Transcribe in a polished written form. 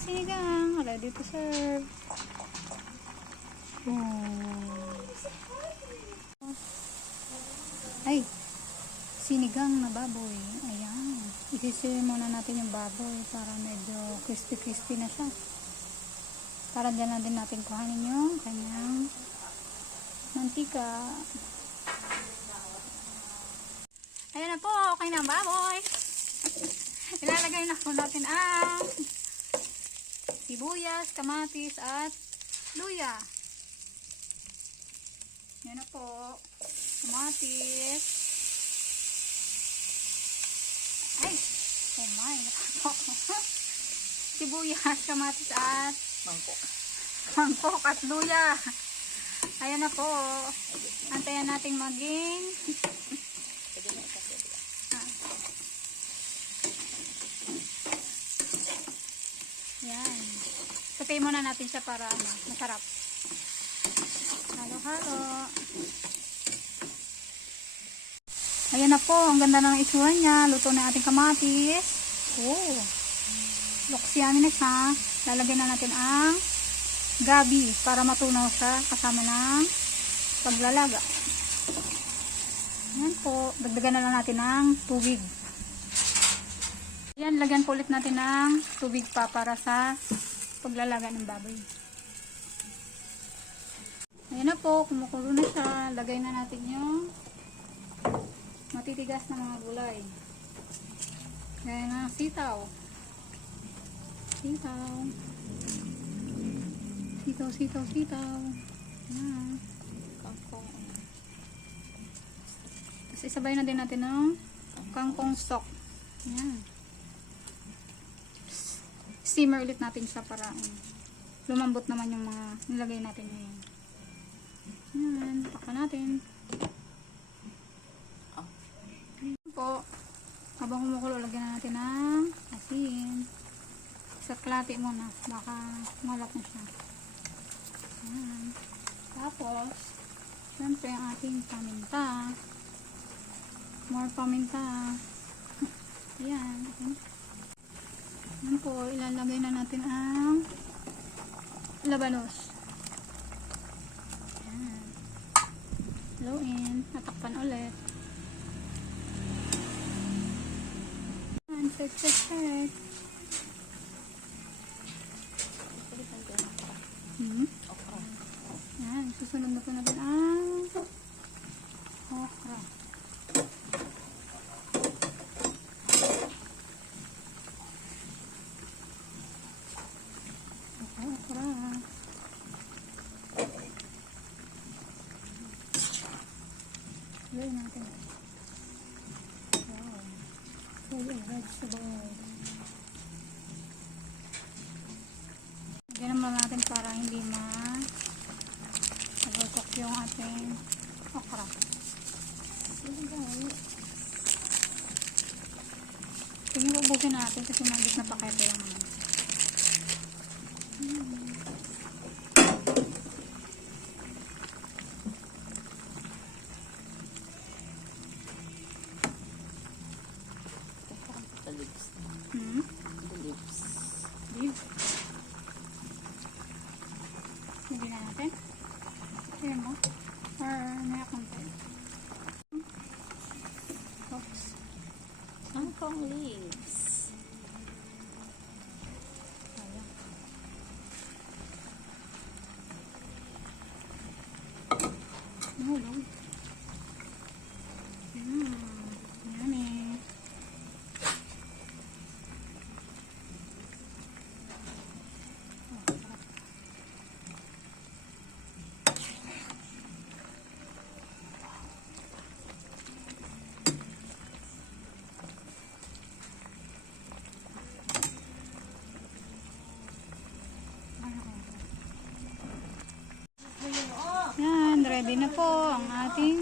sinigang. Ready to serve. Ay, sinigang na baboy. Ayan. Isisili muna natin yung baboy para medyo crispy-crispy na siya. Para dyan na din natin kuhanin yung kanyang mantika. Ayan na po, okay na ang baboy. Ilalagay na po natin ang sibuyas, kamatis, at luya. Ayan na po, kamatis. Ay, oh my, nakapok. Sibuyas, kamatis, at mangkok at luya. Ayan na po. Antayan natin maging yan. Sapiin muna natin siya para masarap. Halo-halo. Ayan na po. Ang ganda ng itsura niya. Luto na ating kamatis. Oh. Luksianin ha. Lalagyan na natin ang gabi para matunaw siya kasama ng paglalaga. Ayan po. Dagdagan na lang natin ng tubig. Ayan, lagyan po ulit natin ng tubig pa para sa paglalaga ng baboy. Ayan na po. Kumukulo na siya. Lagay na natin yung matitigas na mga gulay. Ayan na, sitaw. Sitaw. Sitaw. Ayan. Kangkong. Tapos isabay na din natin ng kangkong stock. Ayan. Steamer ulit natin siya para lumambot naman yung mga nilagay natin ngayon. Ayan. Pakpan natin. Ayan po. Habang kumukulo, lagyan na natin ng asin. Sa klati muna, baka malat na siya. Ayan. Tapos siyempre ang ating paminta, more paminta. Ayan. Ayan po, ilalagay na natin ang labanos. Ayan. Haluin, natakpan ulit. Ayan, check. Yan, susunod na po natin ang okra. Okra. Lagyan natin. Wow. Full of vegetables. Lagyan naman natin para hindi overcook yung ating okra. Tingin ko ubusin natin kasi mabit na pakete lang naman. Leaves. Hindi na natin. Ayan mo. Or may konti. Oops. Kangkong leaves. Ayan. Nahulog. Yummy. Yan, ready na po ang ating